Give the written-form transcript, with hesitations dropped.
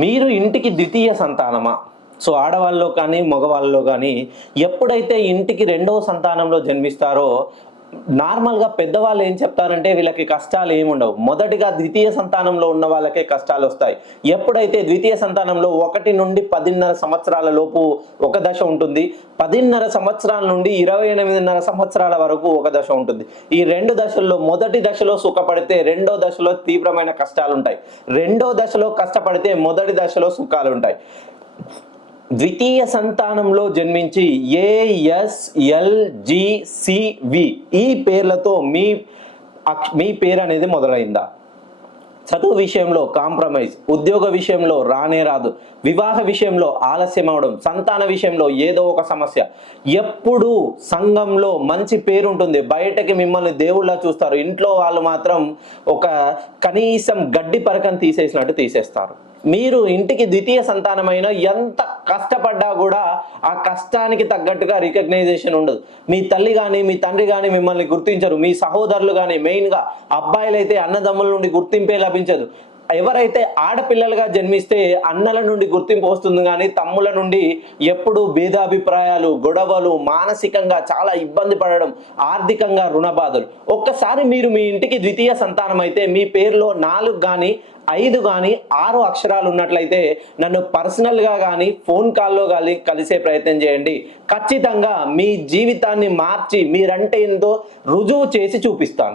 మీరు ఇంటికి ద్వితీయ సంతానమా? సో, ఆడవాళ్ళలో కానీ, మగవాళ్ళలో గానీ ఎప్పుడైతే ఇంటికి రెండవ సంతానంలో జన్మిస్తారో, నార్మల్‌గా పెద్దవాళ్ళు ఏం చెప్తారంటే వీళ్ళకి కష్టాలు ఏముండవు. మొదటిగా ద్వితీయ సంతానంలో ఉన్న వాళ్ళకే కష్టాలొస్తాయి. ఎప్పుడైతే ద్వితీయ సంతానంలో 1 నుండి 10.5 సంవత్సరాల లోపు ఒక దశ ఉంటుంది. 10.5 సంవత్సరాల నుండి 28.5 సంవత్సరాల వరకు ఒక దశ ఉంటుంది. ఈ 2 దశల్లో మొదటి దశలో సుఖపడితే రెండో దశలో తీవ్రమైన కష్టాలుంటాయి. రెండో దశలో కష్టపడితే మొదటి దశలో సుఖాలుంటాయి. ద్వితీయ సంతానంలో జన్మించి ASLGCV ఈ పేర్లతో మీ పేరు అనేది మొదలైందా? చదువు విషయంలో కాంప్రమైజ్, ఉద్యోగ విషయంలో రానే రాదు, వివాహ విషయంలో ఆలస్యం అవడం, సంతాన విషయంలో ఏదో ఒక సమస్య, ఎప్పుడు సంఘంలో మంచి పేరు ఉంటుంది, బయటకి మిమ్మల్ని దేవుళ్ళ చూస్తారు, ఇంట్లో వాళ్ళు మాత్రం ఒక కనీసం గడ్డి పరకని తీసేసినట్టు తీసేస్తారు. మీరు ఇంటికి ద్వితీయ సంతానమైన ఎంత కష్టపడ్డా కూడా ఆ కష్టానికి తగ్గట్టుగా రికగ్నైజేషన్ ఉండదు. మీ తల్లి కానీ మీ తండ్రి కానీ మిమ్మల్ని గుర్తించరు. మీ సహోదరులు కానీ, మెయిన్గా అబ్బాయిలైతే అన్నదమ్ముల నుండి గుర్తింపే లభించదు. ఎవరైతే ఆడపిల్లలుగా జన్మిస్తే అన్నల నుండి గుర్తింపు వస్తుంది కానీ తమ్ముల నుండి ఎప్పుడు భేదాభిప్రాయాలు, గొడవలు, మానసికంగా చాలా ఇబ్బంది పడడం, ఆర్థికంగా రుణబాధలు. ఒక్కసారి మీరు మీ ఇంటికి ద్వితీయ సంతానం అయితే మీ పేరులో 4 కానీ 5 కానీ 6 అక్షరాలు ఉన్నట్లయితే నన్ను పర్సనల్గా కానీ ఫోన్ కాల్లో కానీ కలిసే ప్రయత్నం చేయండి. ఖచ్చితంగా మీ జీవితాన్ని మార్చి మీరంటే ఏందో రుజువు చేసి చూపిస్తాను.